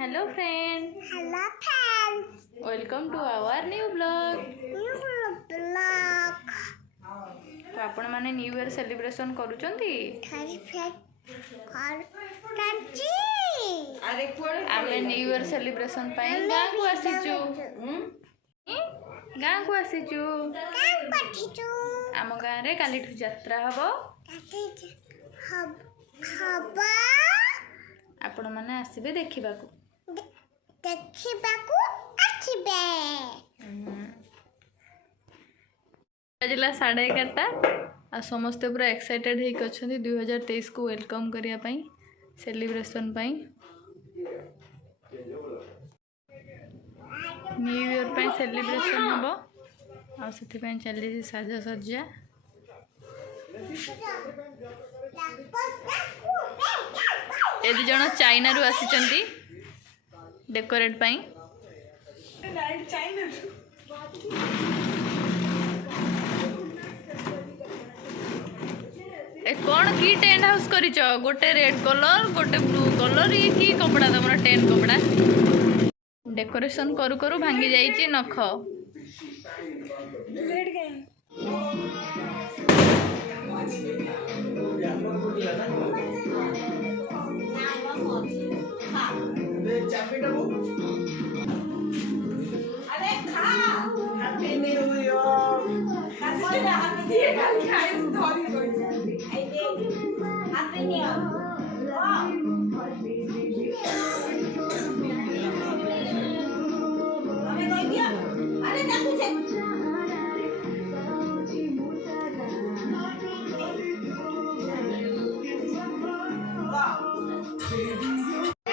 Hello friend. Hello friend. Welcome to our new vlog. तो आपण माने न्यू ईयर सेलिब्रेशन करूचंती? आमे न्यू ईयर सेलिब्रेशन पाई गां को आसीचु। गां को आसीचु। आम गां रे काली जत्रा हबो। आपण माने आसीबे देखिबाकू। बजला 11:30 आ समस्ते पूरा एक्साइटेड हेक अछंती 2023 को वेलकम करिया पई सेलिब्रेशन पई न्यू ईयर पई सेलिब्रेशन हबो आ सेति पई चली साजा सज्जा ए दि जण चाइना रु आसीचंती डेकोरेट पई चाइना ए कौन की टेंट हाउस करिच गोटे रेड कलर गोटे ब्लू कलर ये की कपड़ा तुम टेंट कपड़ा डेकोरेशन करू करू भांगी जाइए नख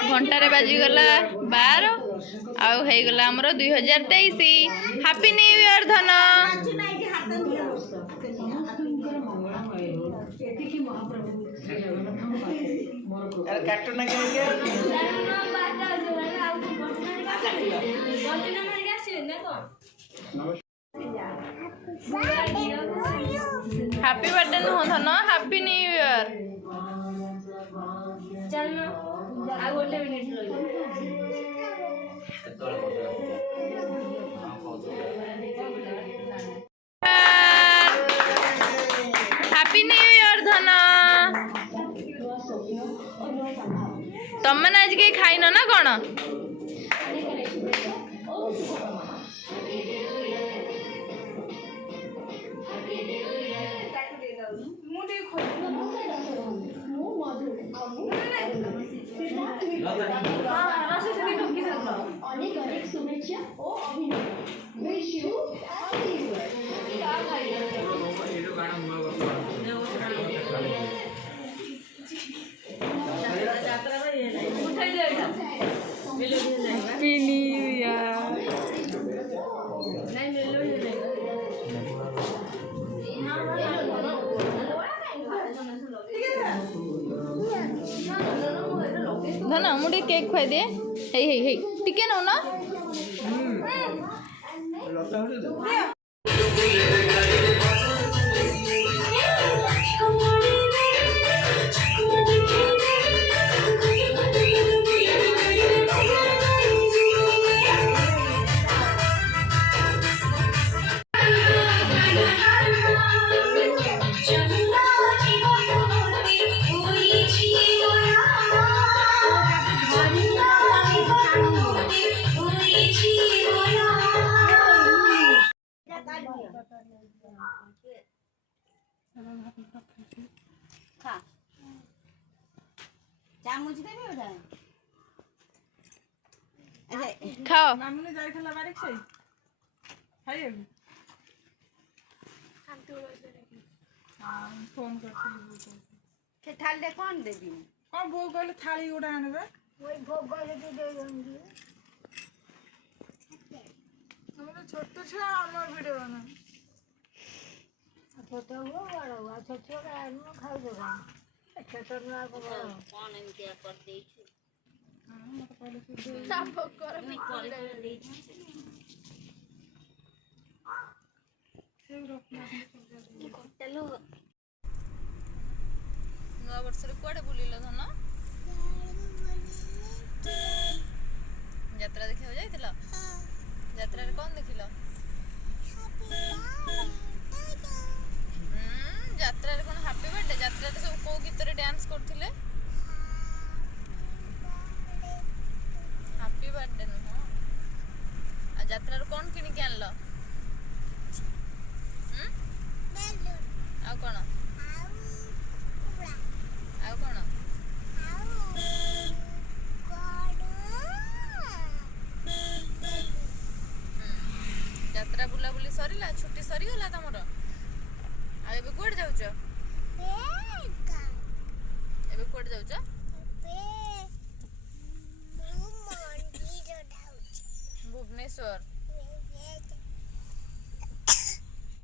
घंटारे बाजीगला 12 आउ गला आमर 2023 हैप्पी न्यू ईयर धन हैप्पी बर्थडे नो धन happy new year happy new year धन तुम मैंने आज के खाइन ना कौन धना मुझे केक खुआ दे हे हे हे टिके नौ ना खाओ मामूने जाय खला बारिक छै खाइए हम तो हां फोन करथि के थाल दे कोन देबी कोन भोग गले थाली उडा आनबे ओई भोग गले दे देंगी हमरे छोटो छा हमर वीडियो बना छोटो हो बड़ा हुआ छोटो का आदमी खाओ देगा छोटो ना को कोन इनके कर दे छु हां मत पहले सब कर में कर दे चलो नवा वर्ष रे कोडे बुलिलो धन डांस करथिले हैप्पी बर्थडे नुह आ यात्रा रो कोन किनि के आनलो आ कोन यात्रा बुला बुली सरीला छुट्टी सरी गला तमर आ एबे कोड जाउछ एबे कोड जाउछ भुवनेश्वर